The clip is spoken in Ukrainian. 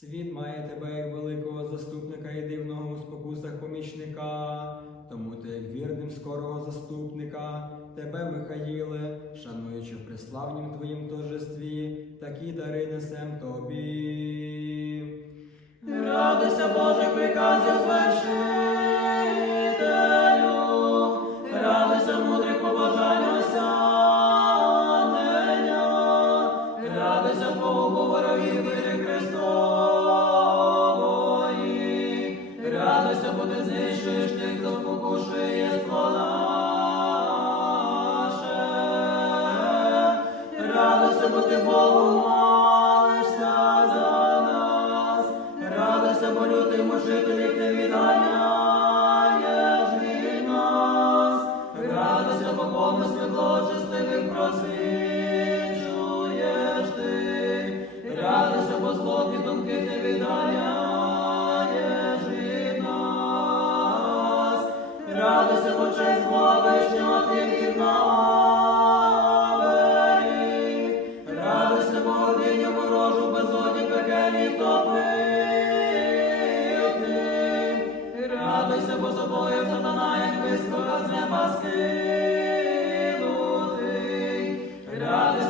Світ має тебе як великого заступника і дивного у спокусах помічника, тому ти як вірним скорого заступника, тебе, Михаїле, шануючи в преславнім твоїм торжестві, такі дари несем тобі. Радуйся, Боже, приказів звершителю, радуйся, мудрих побажань осянення, радуйся, Богу, ворогів віри Христової, знищуєш тих, хто спокушує єство наше, радуйся, бо ти Богу молишся за нас, радуйся, бо лютий мучителів ти відганяєш від нас, радуйся, бо помисли злочистивих просвічуєш ти, радуйся, бо злобні думки ти відганяєш Радуйся, бо собою сатана, як близько з неба скинутий. Радуйся,